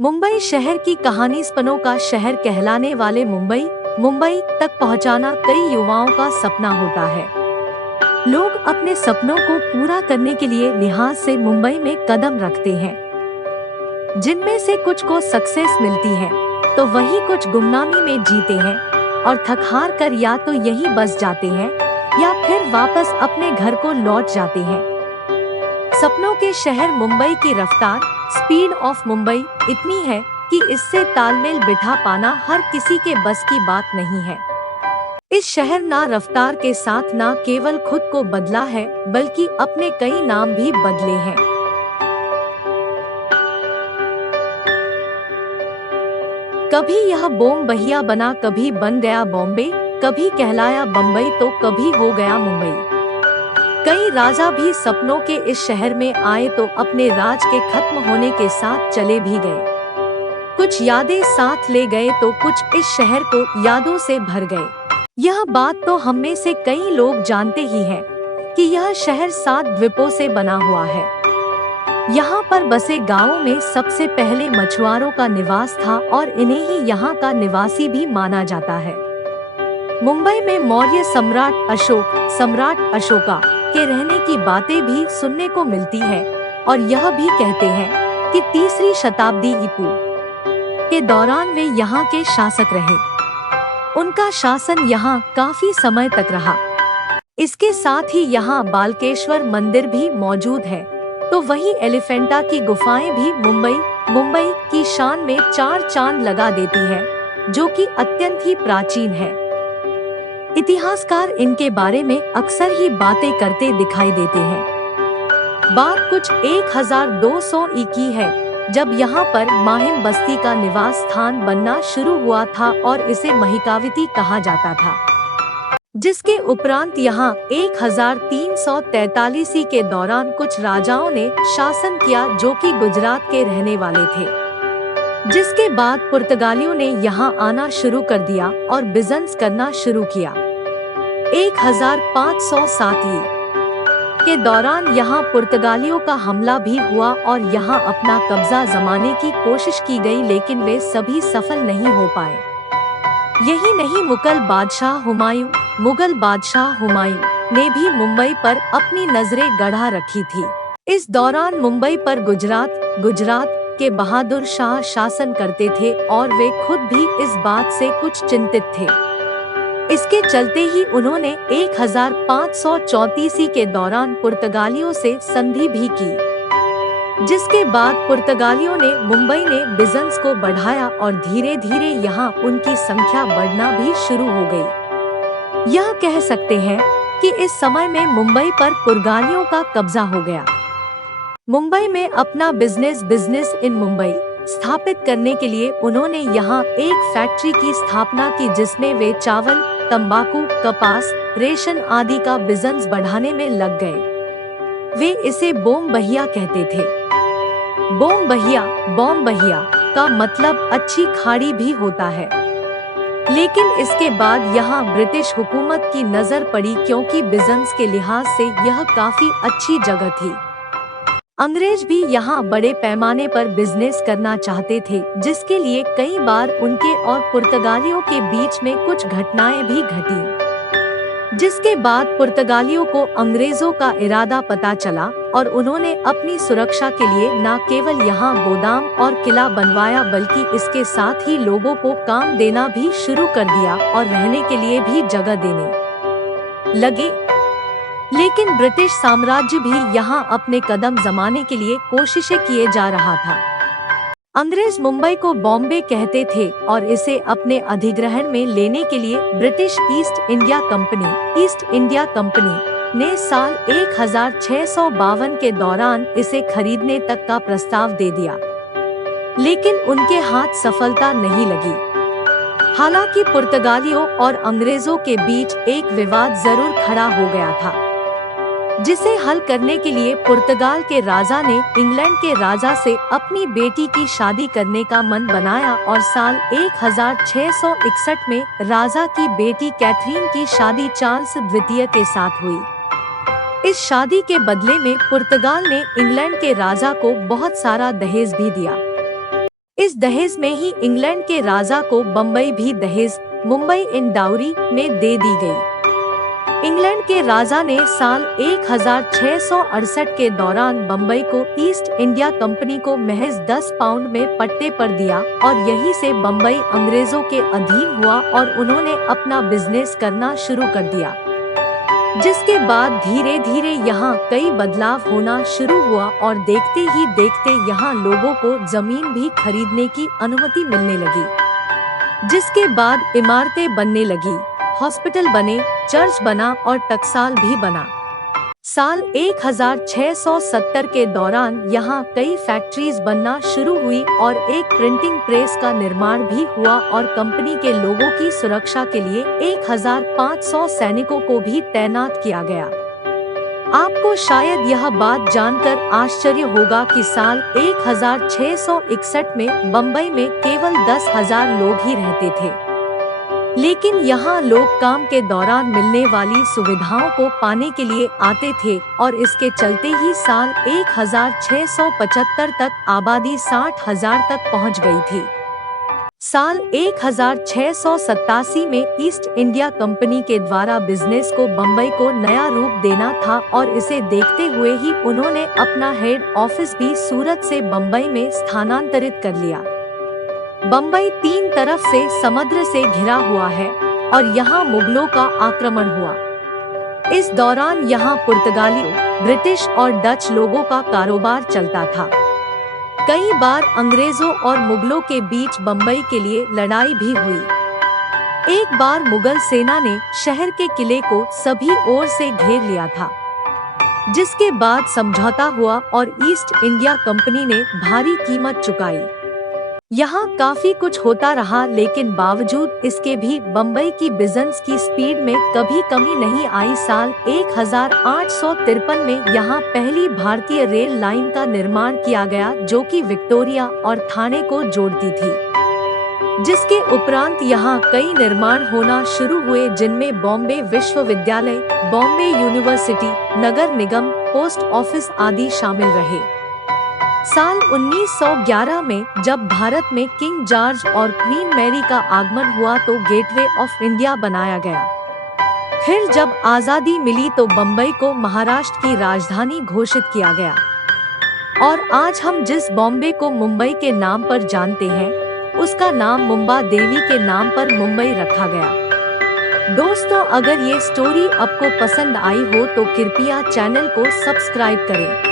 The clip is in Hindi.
मुंबई शहर की कहानी सपनों का शहर कहलाने वाले मुंबई तक पहुंचाना कई युवाओं का सपना होता है। लोग अपने सपनों को पूरा करने के लिए लिहाज से मुंबई में कदम रखते हैं, जिनमें से कुछ को सक्सेस मिलती है तो वही कुछ गुमनामी में जीते हैं और थक हार कर या तो यहीं बस जाते हैं या फिर वापस अपने घर को लौट जाते हैं। सपनों के शहर मुंबई की रफ्तार स्पीड ऑफ मुंबई इतनी है कि इससे तालमेल बिठा पाना हर किसी के बस की बात नहीं है। इस शहर ना रफ्तार के साथ ना केवल खुद को बदला है बल्कि अपने कई नाम भी बदले हैं। कभी यह बोम बहिया बना, कभी बन गया बॉम्बे, कभी कहलाया बम्बई तो कभी हो गया मुंबई। कई राजा भी सपनों के इस शहर में आए तो अपने राज के खत्म होने के साथ चले भी गए। कुछ यादें साथ ले गए तो कुछ इस शहर को यादों से भर गए। यह बात तो हम में से कई लोग जानते ही हैं कि यह शहर 7 द्वीपों से बना हुआ है। यहाँ पर बसे गांवों में सबसे पहले मछुआरों का निवास था और इन्हें ही यहाँ का निवासी भी माना जाता है। मुंबई में मौर्य सम्राट अशोका के रहने की बातें भी सुनने को मिलती है और यह भी कहते हैं कि 3री शताब्दी ईपू के दौरान वे यहाँ के शासक रहे। उनका शासन यहाँ काफी समय तक रहा। इसके साथ ही यहाँ बालकेश्वर मंदिर भी मौजूद है, तो वही एलिफेंटा की गुफाएं भी मुंबई की शान में 4 चांद लगा देती है, जो कि अत्यंत ही प्राचीन है। इतिहासकार इनके बारे में अक्सर ही बातें करते दिखाई देते हैं। बात कुछ 1200 की है, जब यहाँ पर माहिम बस्ती का निवास स्थान बनना शुरू हुआ था और इसे महिकावती कहा जाता था। जिसके उपरांत यहाँ 1343 के दौरान कुछ राजाओं ने शासन किया जो कि गुजरात के रहने वाले थे। जिसके बाद पुर्तगालियों ने यहाँ आना शुरू कर दिया और बिजनेस करना शुरू किया। 1507 के दौरान यहाँ पुर्तगालियों का हमला भी हुआ और यहाँ अपना कब्जा जमाने की कोशिश की गई, लेकिन वे सभी सफल नहीं हो पाए। यही नहीं, मुगल बादशाह हुमायूं ने भी मुंबई पर अपनी नजरें गड़ा रखी थी। इस दौरान मुंबई पर गुजरात के बहादुर शाह शासन करते थे और वे खुद भी इस बात से कुछ चिंतित थे। इसके चलते ही उन्होंने 1534 के दौरान पुर्तगालियों से संधि भी की। जिसके बाद पुर्तगालियों ने मुंबई में बिजनेस को बढ़ाया और धीरे धीरे यहाँ उनकी संख्या बढ़ना भी शुरू हो गई। यह कह सकते हैं कि इस समय में मुंबई पर पुर्तगालियों का कब्जा हो गया। मुंबई में अपना बिजनेस इन मुंबई स्थापित करने के लिए उन्होंने यहाँ एक फैक्ट्री की स्थापना की, जिसमें वे चावल, तंबाकू, कपास, रेशम आदि का बिजनेस बढ़ाने में लग गए। वे इसे बोम बहिया कहते थे। बोम बहिया का मतलब अच्छी खाड़ी भी होता है। लेकिन इसके बाद यहाँ ब्रिटिश हुकूमत की नजर पड़ी, क्योंकि बिजनेस के लिहाज से यह काफी अच्छी जगह थी। अंग्रेज भी यहाँ बड़े पैमाने पर बिजनेस करना चाहते थे, जिसके लिए कई बार उनके और पुर्तगालियों के बीच में कुछ घटनाएं भी घटी। जिसके बाद पुर्तगालियों को अंग्रेजों का इरादा पता चला और उन्होंने अपनी सुरक्षा के लिए न केवल यहाँ गोदाम और किला बनवाया, बल्कि इसके साथ ही लोगों को काम देना भी शुरू कर दिया और रहने के लिए भी जगह देने लगे। लेकिन ब्रिटिश साम्राज्य भी यहाँ अपने कदम जमाने के लिए कोशिशें किए जा रहा था। अंग्रेज मुंबई को बॉम्बे कहते थे और इसे अपने अधिग्रहण में लेने के लिए ब्रिटिश ईस्ट इंडिया कंपनी ने साल 1652 के दौरान इसे खरीदने तक का प्रस्ताव दे दिया, लेकिन उनके हाथ सफलता नहीं लगी। हालांकि पुर्तगालियों और अंग्रेजों के बीच एक विवाद जरूर खड़ा हो गया था, जिसे हल करने के लिए पुर्तगाल के राजा ने इंग्लैंड के राजा से अपनी बेटी की शादी करने का मन बनाया और साल 1661 में राजा की बेटी कैथरीन की शादी चार्ल्स द्वितीय के साथ हुई। इस शादी के बदले में पुर्तगाल ने इंग्लैंड के राजा को बहुत सारा दहेज भी दिया। इस दहेज में ही इंग्लैंड के राजा को बम्बई भी दहेज मुंबई इन डाउरी में दे दी गई। इंग्लैंड के राजा ने साल 1668 के दौरान बम्बई को ईस्ट इंडिया कंपनी को महज 10 पाउंड में पट्टे पर दिया और यहीं से बम्बई अंग्रेजों के अधीन हुआ और उन्होंने अपना बिजनेस करना शुरू कर दिया। जिसके बाद धीरे धीरे यहाँ कई बदलाव होना शुरू हुआ और देखते ही देखते यहाँ लोगों को जमीन भी खरीदने की अनुमति मिलने लगी। जिसके बाद इमारतें बनने लगी, हॉस्पिटल बने, चर्च बना और टकसाल भी बना। साल 1670 के दौरान यहाँ कई फैक्ट्रीज बनना शुरू हुई और एक प्रिंटिंग प्रेस का निर्माण भी हुआ और कंपनी के लोगों की सुरक्षा के लिए 1500 सैनिकों को भी तैनात किया गया। आपको शायद यह बात जानकर आश्चर्य होगा कि साल 1661 में बम्बई में केवल 10,000 लोग ही रहते थे, लेकिन यहाँ लोग काम के दौरान मिलने वाली सुविधाओं को पाने के लिए आते थे और इसके चलते ही साल 1675 तक आबादी 60,000 तक पहुँच गई थी। साल 1687 में ईस्ट इंडिया कंपनी के द्वारा बिजनेस को बम्बई को नया रूप देना था और इसे देखते हुए ही उन्होंने अपना हेड ऑफिस भी सूरत से बम्बई में स्थानांतरित कर लिया। बम्बई 3 तरफ से समुद्र से घिरा हुआ है और यहाँ मुगलों का आक्रमण हुआ। इस दौरान यहाँ पुर्तगालियों, ब्रिटिश और डच लोगों का कारोबार चलता था। कई बार अंग्रेजों और मुगलों के बीच बम्बई के लिए लड़ाई भी हुई। एक बार मुगल सेना ने शहर के किले को सभी ओर से घेर लिया था, जिसके बाद समझौता हुआ और ईस्ट इंडिया कंपनी ने भारी कीमत चुकाई। यहाँ काफी कुछ होता रहा, लेकिन बावजूद इसके भी बम्बई की बिजनेस की स्पीड में कभी कमी नहीं आई। साल 1853 में यहाँ पहली भारतीय रेल लाइन का निर्माण किया गया, जो कि विक्टोरिया और ठाणे को जोड़ती थी। जिसके उपरांत यहाँ कई निर्माण होना शुरू हुए, जिनमें बॉम्बे विश्वविद्यालय, बॉम्बे यूनिवर्सिटी, नगर निगम, पोस्ट ऑफिस आदि शामिल रहे। साल 1911 में जब भारत में किंग जॉर्ज और क्वीन मैरी का आगमन हुआ तो गेटवे ऑफ इंडिया बनाया गया। फिर जब आज़ादी मिली तो बम्बई को महाराष्ट्र की राजधानी घोषित किया गया और आज हम जिस बॉम्बे को मुंबई के नाम पर जानते हैं, उसका नाम मुंबा देवी के नाम पर मुंबई रखा गया। दोस्तों, अगर ये स्टोरी आपको पसंद आई हो तो कृपया चैनल को सब्सक्राइब करें।